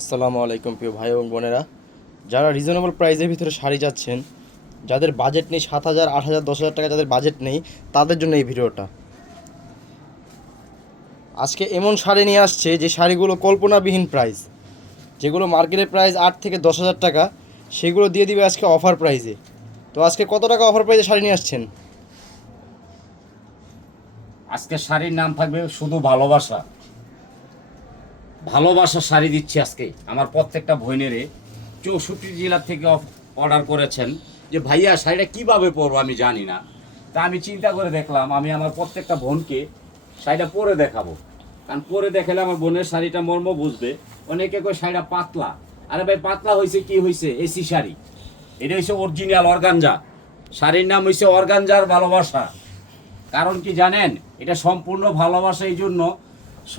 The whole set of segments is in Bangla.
আসসালামু আলাইকুম প্রিয় ভাই এবং বোনেরা, যারা রিজনেবল প্রাইসের ভিতরে শাড়ি যাচ্ছেন, যাদের বাজেট নেই 7,000, 8,000, 10,000 টাকা, যাদের বাজেট নেই তাদের জন্য এই ভিডিওটা। আজকে এমন শাড়ি নিয়ে আসছে যে শাড়িগুলো কল্পনাবিহীন প্রাইস, যেগুলো মার্কেটের প্রাইস 8 থেকে 10,000 টাকা, সেগুলো দিয়ে দিবে আজকে অফার প্রাইসে। তো আজকে কত টাকা অফার প্রাইসে শাড়ি নিয়ে আসছেন? আজকে শাড়ির নাম থাকবে শুধু ভালোবাসা। ভালোবাসা শাড়ি দিচ্ছি আজকে আমার প্রত্যেকটা বোনেরে। 64 জেলা থেকে অর্ডার করেছেন যে ভাইয়া শাড়িটা কীভাবে পরবো আমি জানি না। তা আমি চিন্তা করে দেখলাম আমি আমার প্রত্যেকটা বোনকে শাড়িটা পরে দেখাবো, কারণ পরে দেখালে আমার বোনের শাড়িটা মর্ম বুঝবে। অনেকে কয় শাড়িটা পাতলা। আরে ভাই, পাতলা হয়েছে কি হয়েছে? এসি শাড়ি, এটা হচ্ছে অরিজিনাল অর্গানজা। শাড়ির নাম হচ্ছে অর্গানজার ভালোবাসা। কারণ কি জানেন, এটা সম্পূর্ণ ভালোবাসা। এই জন্য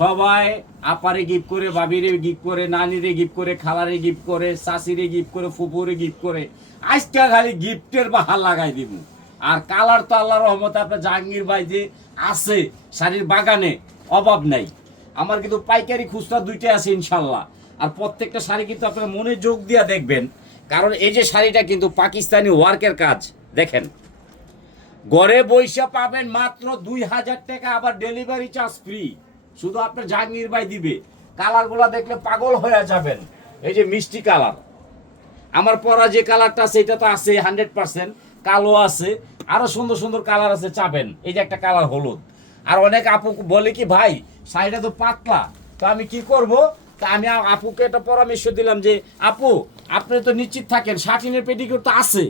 সবাই আপারে গিফট করে, বাবিরে গিফট করে, নানিরে গিফট করে, খালারে গিফট করে, শাশিরে গিফট করে, ফুপুরে গিফট করে। আজকে খালি গিফটের বাহার লাগাই দিব। আর কালার তো আল্লাহর রহমতে আপনার জাহাঙ্গীর ভাই যে আছে শাড়ির বাগানে, অভাব নাই। আমার কিন্তু পাইকারি খুচরা দুইটাই আছে ইনশাল্লাহ। আর প্রত্যেকটা শাড়ি কিন্তু আপনার মনে যোগ দিয়ে দেখবেন, কারণ এই যে শাড়িটা কিন্তু পাকিস্তানি ওয়ার্কের কাজ। দেখেন, ঘরে বৈশা পাবেন মাত্র 2,000 টাকা, আবার ডেলিভারি চার্জ ফ্রি। শুধু আপনার জাহাঙ্গীর ভাই দিবে। কালারগুলো দেখলে পাগল হয়ে যাবেন। এই যে মিষ্টি কালার, আমার পরা যে কালারটা সেটা তো আছে 100%। কালো আছে, আরো সুন্দর সুন্দর কালার আছে, চাবেন। এই যে একটা কালার হলুদ। আর অনেক আপু বলে কি ভাই শাড়িটা তো পাতলা, তো আমি কি করব? তা আমি আপুকে একটা পরামর্শ দিলাম যে আপু, আপনি তো নিশ্চিত থাকেন শাটিনের পেটিকোট তো আছে।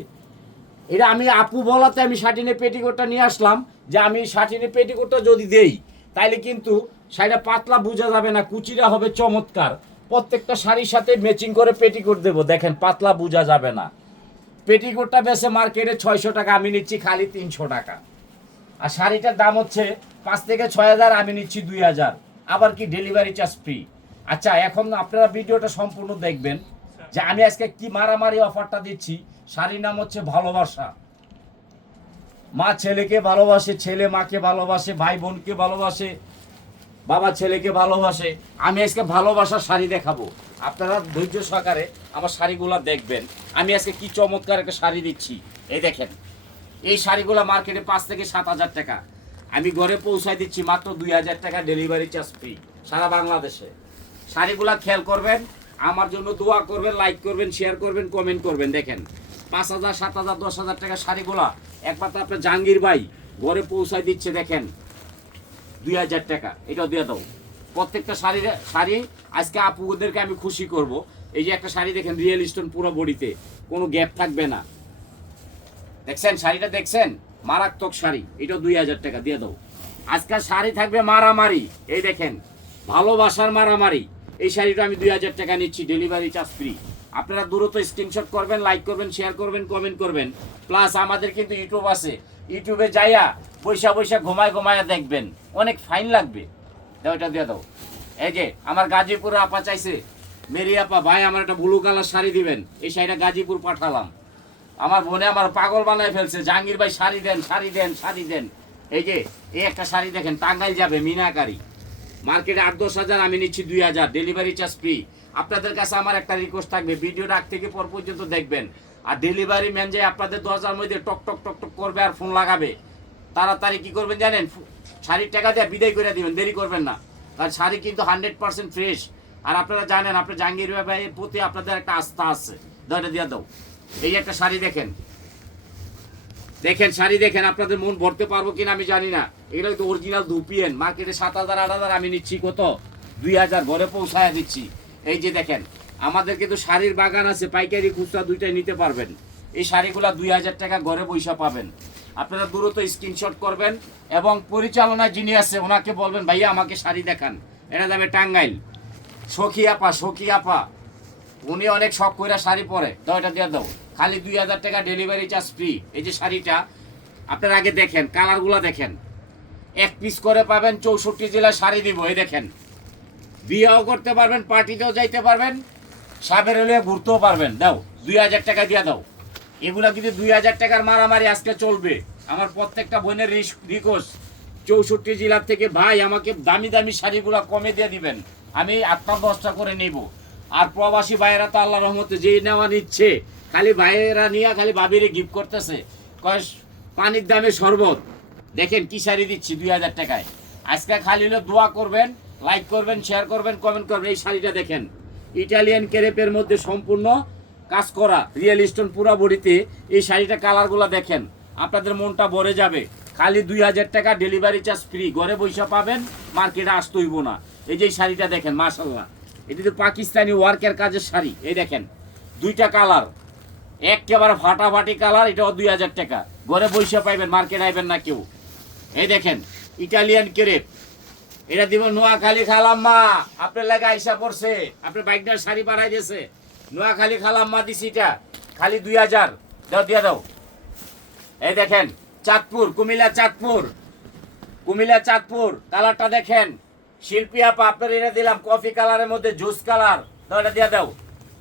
এটা আমি আপু বলাতে আমি শাটিনের পেটিকোটটা নিয়ে আসলাম, যে আমি শাটিনের পেটিকোটটা যদি দেই তাইলে কিন্তু শাড়িটা পাতলা বোঝা যাবে না, কুচিটা হবে চমৎকার। প্রত্যেকটা শাড়ির সাথে ম্যাচিং করে পেটিকোট দেবো, দেখেন পাতলা বোঝা যাবে না। পেটিকোটটা বেশি মার্কেটে 600 টাকা, আমি নিচ্ছি খালি 300 টাকা। আর শাড়িটার দাম হচ্ছে 5 থেকে 6,000, আমি নিচ্ছি 2,000। আবার কি ডেলিভারি চার্জ ফ্রি। আচ্ছা, এখন আপনারা ভিডিওটা সম্পূর্ণ দেখবেন যে আমি আজকে কি মারামারি অফারটা দিচ্ছি। শাড়ির নাম হচ্ছে ভালোবাসা। মা ছেলেকে ভালোবাসে, ছেলে মাকে ভালোবাসে, ভাই বোনকে ভালোবাসে, বাবা ছেলেকে ভালোবাসে। আমি আজকে ভালোবাসার শাড়ি দেখাবো, আপনারা ধৈর্য সহকারে আমার শাড়িগুলো দেখবেন। আমি আজকে কি চমৎকার একটা শাড়ি দিচ্ছি। এই দেখেন, এই শাড়িগুলো মার্কেটে 5 থেকে 7,000 টাকা, আমি ঘরে পৌঁছায় দিচ্ছি মাত্র 2,000 টাকা, ডেলিভারি চার্জ ফ্রি সারা বাংলাদেশে। শাড়িগুলা খেয়াল করবেন, আমার জন্য দোয়া করবেন, লাইক করবেন, শেয়ার করবেন, কমেন্ট করবেন। দেখেন 5,000, 7,000, 10,000 টাকা শাড়িগুলা একমাত্র আপনার জাহাঙ্গীর ভাই ঘরে পৌঁছায় দিচ্ছে। দেখেন 2,000 টাকা, এটাও দিয়ে দাও। প্রত্যেকটা শাড়ি আজকে আপুদেরকে আমি খুশি করব। এই যে একটা শাড়ি দেখেন, রিয়েল স্টোন পুরো বডিতে, কোনো গ্যাপ থাকবে না। দেখছেন শাড়িটা, দেখছেন মারাত্মক শাড়ি, এটাও 2,000 টাকা দিয়ে দাও। আজকাল শাড়ি থাকবে মারামারি, এই দেখেন ভালোবাসার মারামারি। এই শাড়িটা আমি 2,000 টাকা নিচ্ছি, ডেলিভারি চার্জ ফ্রি। আপনারা দ্রুত স্ক্রিনশট করবেন, লাইক করবেন, শেয়ার করবেন, কমেন্ট করবেন। প্লাস আমাদের কিন্তু ইউটিউব আছে, ইউটিউবে যাইয়া পয়সা পয়সা ঘুমায় ঘুমায় দেখবেন, অনেক ফাইন লাগবে। দাও, এটা দিয়ে দাও। এই যে আমার গাজীপুরে আপা চাইছে, মেরি আপা ভাই আমার একটা ব্লু কালার শাড়ি দিবেন। এই শাড়িটা গাজীপুর পাঠালাম। আমার বোনে আমার পাগল বানায় ফেলছে, জাহাঙ্গীর ভাই শাড়ি দেন, শাড়ি দেন, শাড়ি দেন। এই যে এই একটা শাড়ি দেখেন, টাঙ্গাইল যাবে, মিনাকারি, মার্কেটে 8-10,000, আমি নিচ্ছি 2,000, ডেলিভারি চার্জ ফ্রি। আপনাদের কাছে আমার একটা রিকোয়েস্ট থাকবে, ভিডিওটা আগ থেকে পর পর্যন্ত দেখবেন। আর ডেলিভারি ম্যান যে আপনাদের 10,000 মধ্যে টক টক টক টক করবে আর ফোন লাগাবে, তাড়াতাড়ি কি করবেন জানেন, শাড়ির টাকা দিয়ে বিদায় করে দিবেন, দেরি করবেন না। কারণ শাড়ি কিন্তু 100% ফ্রেশ। আর আপনারা জানেন আপনার জাহাঙ্গীর ভাইয়ের প্রতি আপনাদের একটা আস্থা আছে। দরটা দিয়ে দাও। এই একটা শাড়ি দেখেন, দেখেন শাড়ি দেখেন, আপনাদের মন ভরতে পারবো কিনা আমি জানি না। এগুলো কিন্তু অরিজিনাল দুপিয়েন, মার্কেটে 7,000, 8,000, আমি নিচ্ছি কত? 2,000, ঘরে পৌঁছায় দিচ্ছি। এই যে দেখেন, আমাদের কিন্তু শাড়ির বাগান আছে, পাইকারি খুচরা দুইটাই নিতে পারবেন। এই শাড়িগুলো 2,000 টাকা ঘরে পয়সা পাবেন। আপনারা দ্রুত স্ক্রিনশট করবেন এবং পরিচালনায় যিনি আছে ওনাকে বলবেন ভাইয়া আমাকে শাড়ি দেখান। এটা যাবে টাঙ্গাইল, সখী আপা, সখী আপা, উনি অনেক শখ করে শাড়ি পরে। দাও, এটা দিয়ে দাও, খালি 2,000 টাকা, ডেলিভারি চার্জ ফ্রি। এই যে শাড়িটা আপনারা আগে দেখেন, কালারগুলো দেখেন, 1 পিস করে পাবেন, 64 জেলায় শাড়ি দিব। এই দেখেন, বিয়েও করতে পারবেন, পার্টিতেও যাইতে পারবেন, সাবের হলে ঘুরতেও পারবেন। দাও, 2,000 টাকা দিয়ে দাও। এগুলা কিন্তু 2,000 টাকার মারামারি আজকে চলবে। আমার প্রত্যেকটা বোনের রিকোয়েস্ট, 64 জেলার থেকে ভাই আমাকে দামি দামি শাড়িগুলো কমে দিয়ে দিবেন, আমি 8-10টা করে নিব। আর প্রবাসী ভাইয়েরা তো আল্লাহ রহমতে যেই নেওয়া নিচ্ছে, খালি ভাইয়েরা নিয়ে খালি ভাবিরে গিফট করতেছে, কয় পানির দামে শরবত। দেখেন কি শাড়ি দিচ্ছি 2000 টাকায়। আজকে খালি হলো দোয়া করবেন, লাইক করবেন, শেয়ার করবেন, কমেন্ট করবেন। এই শাড়িটা দেখেন, ইটালিয়ান ক্রেপের মধ্যে সম্পূর্ণ কাজ করা, রিয়েল স্টোন পুরা বডিতে। এই শাড়িটা কালারগুলো দেখেন, আপনাদের মনটা ভরে যাবে। খালি 2000 টাকা, ডেলিভারি চার্জ ফ্রি, ঘরে বৈশা পাবেন, মার্কেটে আসতে হইব না। এই যে এই শাড়িটা দেখেন, মাশাল্লাহ, এটি তো পাকিস্তানি ওয়ার্কের কাজের শাড়ি। এই দেখেন দুইটা কালার, একেবারে ফাটাফাটি কালার, এটাও 2000 টাকা, ঘরে বৈশা পাইবেন, মার্কেট আইবেন না কেউ। এই দেখেন ইটালিয়ান ক্রেপ, এটা দিব নোয়াখালী খালাম্মা, আপনার লাগে আইসা পড়ছে, আপনার বাইকটার শাড়ি বাড়াই দিয়েছে, নোয়াখালী খালাম্মা দিছি, এটা খালি 2000 দাও, দিয়া দাও। এই দেখেন চাঁদপুর, কুমিল্লা চাঁদপুর, কুমিল্লা চাঁদপুর, কালারটা দেখেন শিল্পী আপা, আপনার এটা দিলাম কফি কালারের মধ্যে জুস কালার, দাও এটা দিয়া দাও।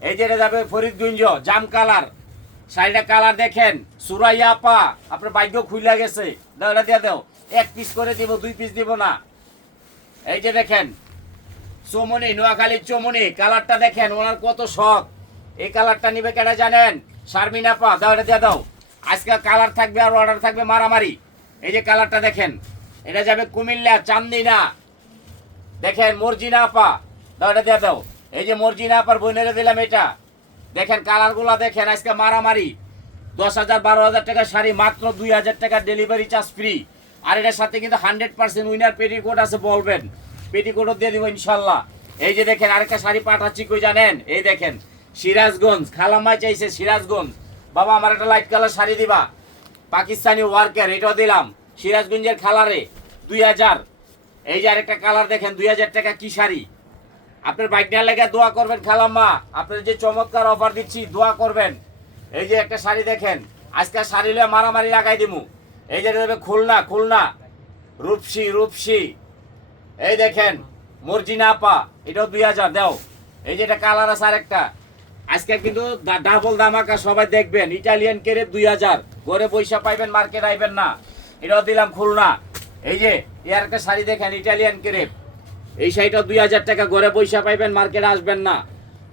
এই যে এটা যাবে ফরিদগঞ্জ জাম কালার, শাড়িটা কালার দেখেন সুরাইয়া আপা, আপনার ভাগ্য খুইলা গেছে, দাও এটা দিয়া দাও। 1 পিস করে দিব, 2 পিস দিব না। এই যে দেখেন চমনি, নোয়াখালীর চমনি, কালারটা দেখেন, ওনার কত শখ। এই কালারটা নিবে কেটা জানেন? শারমিন আপা, দাও এটা দিয়া দাও। আজকে কালার থাকবে আর অর্ডার থাকবে মারামারি। এই যে কালারটা দেখেন, এটা যাবে কুমিল্লা চান্দিনা, দেখেন মর্জিনা আপা, দাও এটা দিয়া দাও। এই যে মর্জিনা আপার বোনেরে দিলাম এটা, দেখেন কালারগুলা দেখেন, আজকে মারামারি। 10,000 12,000 টাকা শাড়ি, মাত্র 2000 টাকা ডেলিভারি চার্জ ফ্রি। আর এটার সাথে কিন্তু 100% উইনার পেটিকোট আছে, বলবেন পেটিকোটও দিয়ে দিব ইনশাল্লাহ। এই যে দেখেন আরেকটা শাড়ি পাঠাচ্ছি, কই জানেন? এই দেখেন সিরাজগঞ্জ, খালাম্মা চাইছে সিরাজগঞ্জ, বাবা আমার একটা লাইট কালার শাড়ি দিবা, পাকিস্তানি ওয়ার্কার, এটাও দিলাম সিরাজগঞ্জের খালারে 2000। এই যে আরেকটা কালার দেখেন 2000 টাকা, কি শাড়ি। আপনার বাইক নেওয়ার লেগে দোয়া করবেন খালাম্মা, আপনার যে চমৎকার অফার দিচ্ছি দোয়া করবেন। এই যে একটা শাড়ি দেখেন, আজকে শাড়ি লয়ে মারামারি লাগাই দিমু। এই যে দেবে খুলনা, খুলনা রূপসী, রূপসী। এই দেখেন মর্জিনা আপা, এটাও 2000 দাও। এই যে এটা কালার আছে আরেকটা, আজকে কিন্তু ডাবল ধামাকা, সবাই দেখবেন। ইটালিয়ান ক্রেপ 2000, ঘরে পয়সা পাইবেন, মার্কেট আইবেন না। এটাও দিলাম খুলনা। এই যে এর একটা শাড়ি দেখেন ইটালিয়ান ক্রেপ, এই শাড়িটা 2000 টাকা, ঘরে পয়সা পাইবেন, মার্কেট আসবেন না।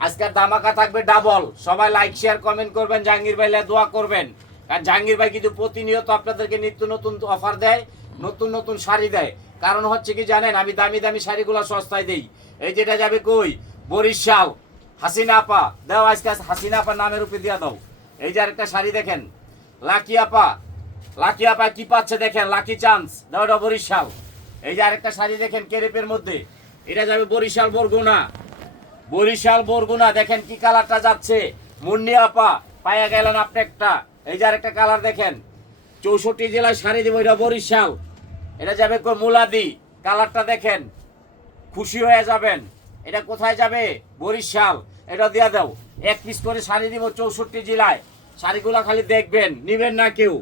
আজকের ধামাকা থাকবে ডাবল। সবাই লাইক শেয়ার কমেন্ট করবেন, জাহাঙ্গীর ভাইলে দোয়া করবেন। কারণ জাহাঙ্গীর ভাই কিন্তু প্রতিনিয়ত আপনাদেরকে নিত্য নতুন অফার দেয়, নতুন নতুন শাড়ি দেয়। কারণ হচ্ছে কি জানেন, আমি দামি দামি শাড়িগুলো সস্তায় দিই। এই যেটা যাবে কই, বরিশাল হাসিনা আপা, দাও আজকে হাসিনা আপার নামের উপরে দিয়া দাও। এই যে আরেকটা শাড়ি দেখেন লাকি আপা, লাকি আপা কি পাচ্ছে দেখেন, লাকি চান্স, দাও এটা বরিশাল। এই যে আরেকটা শাড়ি দেখেন কেরেপের মধ্যে, এটা যাবে বরিশাল বরগুনা, বরিশাল বরগুনা। দেখেন কি কালারটা যাচ্ছে, মুন্নি আপা পাইয়া গেলেন আপনি একটা। এই যে আরেকটা কালার দেখেন, 64 জেলায় শাড়ি দেবো, এটা বরিশাল, এটা যাবে কই মুলাদি, কালারটা দেখেন খুশি হয়ে যাবেন। এটা কোথায় যাবে? বরিশাল, এটা দিয়া দাও। 1 পিস করে শাড়ি দিব 64 জেলায়, শাড়িগুলো খালি দেখবেন, নিবেন না কেউ।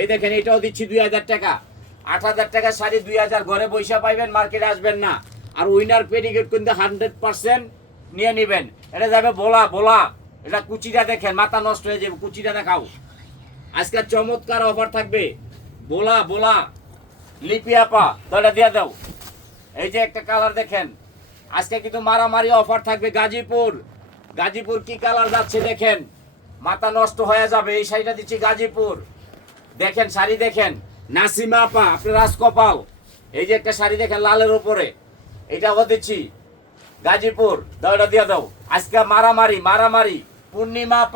এই দেখেন এটাও দিচ্ছি 2000 টাকা, 8000 টাকা শাড়ি 2000, ঘরে পয়সা পাইবেন, মার্কেটে আসবেন না। আর উইনার পেডিকেট কিন্তু 100% নিয়ে নিবেন। এটা যাবে বোলা, বোলা, এটা কুচিটা দেখেন, মাথা নষ্ট হয়ে যাবে, কুচিটা দেখাও। আজকে চমৎকার অফার থাকবে, বোলা, বোলা লিপি আপা, দলটা দিয়ে দাও। এই যে একটা কালার দেখেন, আজকে কিন্তু মারামারি অফার থাকবে। গাজীপুর, গাজীপুর কি কালার যাচ্ছে দেখেন, মাথা নষ্ট হয়ে যাবে। এই শাড়িটা দিচ্ছি গাজীপুর, দেখেন শাড়ি দেখেন। নাসিমা আপা, আপনার রাজকপাল, এই যে একটা শাড়ি দেখেন লালের উপরে, এটাও দিচ্ছি গাজীপুর, দাও এটা দিয়ে দাও। আজকে মারামারি, মারামারি। পূর্ণিমা আপা।